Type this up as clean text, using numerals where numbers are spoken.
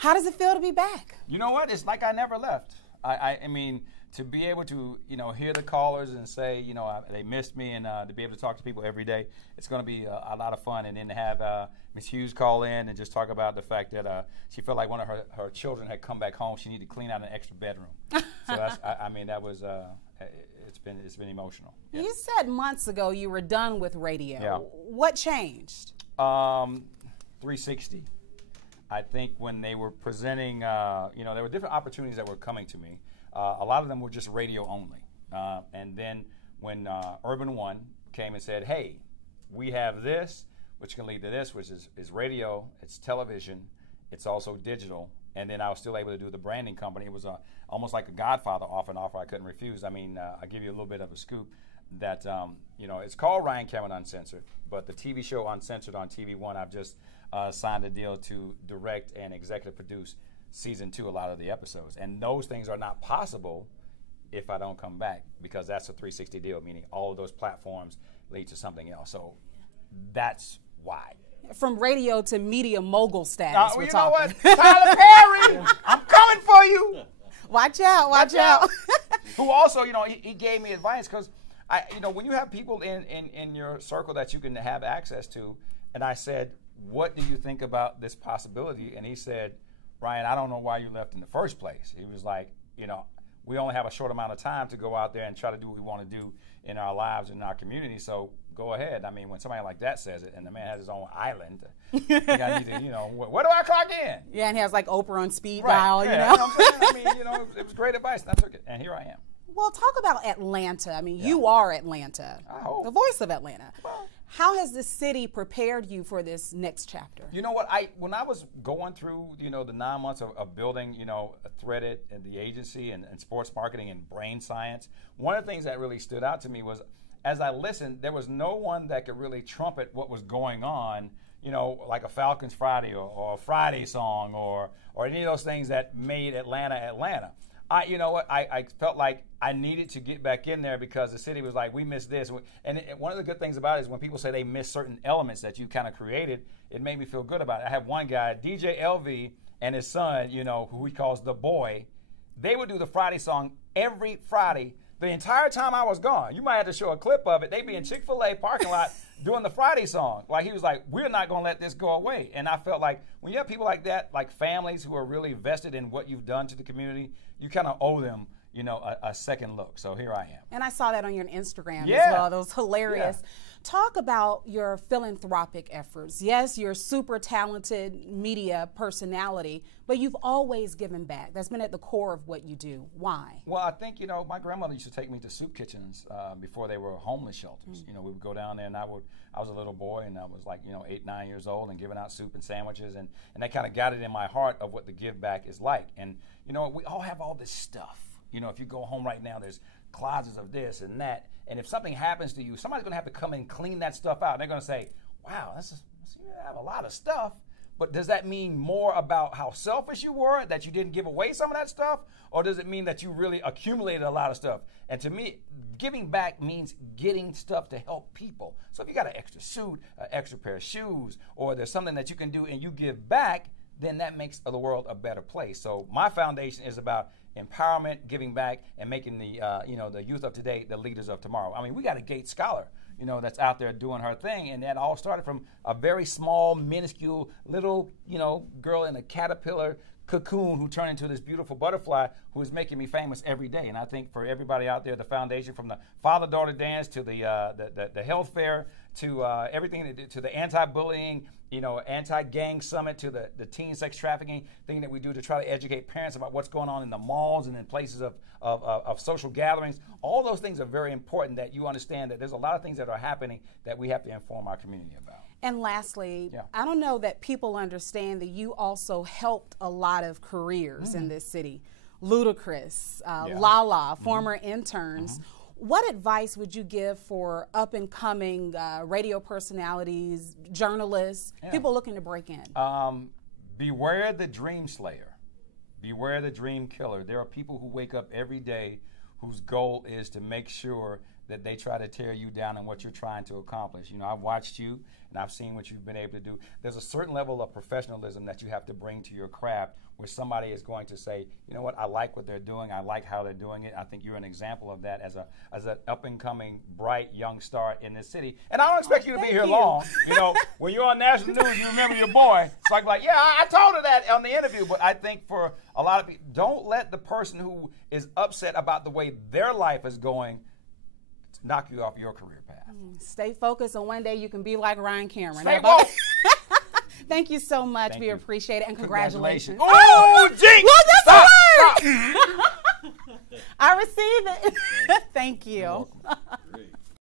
How does it feel to be back? You know what? It's like I never left. I mean, to be able to, hear the callers and say, they missed me, and to be able to talk to people every day, it's going to be a lot of fun. And then to have Ms. Hughes call in and just talk about the fact that she felt like one of her children had come back home. She needed to clean out an extra bedroom. So that's, that was, it's been emotional. Yeah. You said months ago you were done with radio. Yeah. What changed? 360. I think when they were presenting, there were different opportunities that were coming to me. A lot of them were just radio only. And then when Urban One came and said, hey, we have this, which can lead to this, which is radio, it's television, it's also digital. And then I was still able to do the branding company. It was almost like a Godfather offer I couldn't refuse. I mean, I'll give you a little bit of a scoop that, it's called Ryan Cameron Uncensored, but the TV show Uncensored on TV One, I've just signed a deal to direct and executive produce season 2, a lot of the episodes. And those things are not possible if I don't come back, because that's a 360 deal, meaning all of those platforms lead to something else. So that's why. From radio to media mogul status, we're you talking. know what? Tyler Perry, I'm coming for you. Watch out. Who also, he gave me advice, because when you have people in your circle that you can have access to, and I said, what do you think about this possibility? And he said, Ryan, I don't know why you left in the first place. He was like, we only have a short amount of time to go out there and try to do what we want to do in our lives and in our community, so go ahead. I mean, when somebody like that says it, and the man has his own island, where do I clock in? Yeah, and he has like Oprah on speed right. dial, yeah, you know what I'm saying? I mean, it was great advice, and I took it, and here I am. Well, talk about Atlanta. I mean, you are Atlanta, the voice of Atlanta. Well, how has the city prepared you for this next chapter? You know what? When I was going through, the 9 months of building, Threaded and the agency and sports marketing and brain science, one of the things that really stood out to me was, as I listened, there was no one that could really trumpet what was going on, like a Falcons Friday or a Friday song or any of those things that made Atlanta Atlanta. I felt like I needed to get back in there, because the city was like, we missed this. And one of the good things about it is when people say they miss certain elements that you kind of created, it made me feel good about it. I have one guy, DJ LV, and his son, who he calls the boy. They would do the Friday song every Friday the entire time I was gone. You might have to show a clip of it. They'd be in Chick-fil-A parking lot doing the Friday song. Like, he was like, we're not going to let this go away. And I felt like when you have people like that, like families who are really vested in what you've done to the community, you kind of owe them, a second look. So here I am. And I saw that on your Instagram as well. That was hilarious. Yeah. Talk about your philanthropic efforts. Yes, you're a super talented media personality, but you've always given back. That's been at the core of what you do. Why? Well, I think, my grandmother used to take me to soup kitchens before they were homeless shelters. We would go down there, and I was a little boy, and I was like, 8, 9 years old, and giving out soup and sandwiches, and that kind of got it in my heart of what the give back is like. And, we all have all this stuff. If you go home right now, there's closets of this and that. And if something happens to you, somebody's going to have to come and clean that stuff out. And they're going to say, wow, you have a lot of stuff. But does that mean more about how selfish you were, that you didn't give away some of that stuff? Or does it mean that you really accumulated a lot of stuff? And to me, giving back means getting stuff to help people. So if you got an extra suit, an extra pair of shoes, or there's something that you can do and you give back, then that makes the world a better place. So my foundation is about empowerment, giving back, and making the the youth of today the leaders of tomorrow. I mean, we got a Gates Scholar, that's out there doing her thing, and that all started from a very small, minuscule, little, girl in a caterpillar cocoon who turned into this beautiful butterfly who is making me famous every day. And I think for everybody out there, the foundation, from the father-daughter dance to the health fair to everything, to the anti-bullying, anti-gang summit, to the teen sex trafficking thing that we do to try to educate parents about what's going on in the malls and in places of social gatherings. All those things are very important, that you understand that there's a lot of things that are happening that we have to inform our community about. And lastly, I don't know that people understand that you also helped a lot of careers in this city. Ludacris, Lala, former interns. What advice would you give for up-and-coming radio personalities, journalists, people looking to break in? Beware the dream slayer. Beware the dream killer. There are people who wake up every day whose goal is to make sure that they try to tear you down in what you're trying to accomplish. You know, I've watched you and I've seen what you've been able to do. There's a certain level of professionalism that you have to bring to your craft where somebody is going to say, you know what, I like what they're doing. I like how they're doing it. I think you're an example of that as an up-and-coming, bright, young star in this city. And I don't expect you to be here long. You know, when you're on national news, you remember your boy. So I'm like, yeah, I told her that on the interview. But I think for a lot of people, don't let the person who is upset about the way their life is going knock you off your career path. Stay focused, and one day you can be like Ryan Cameron. Stay woke. Thank you so much. We appreciate it, and congratulations. Oh, jinx! Well, that's stop. I receive it. Thank you. You're welcome.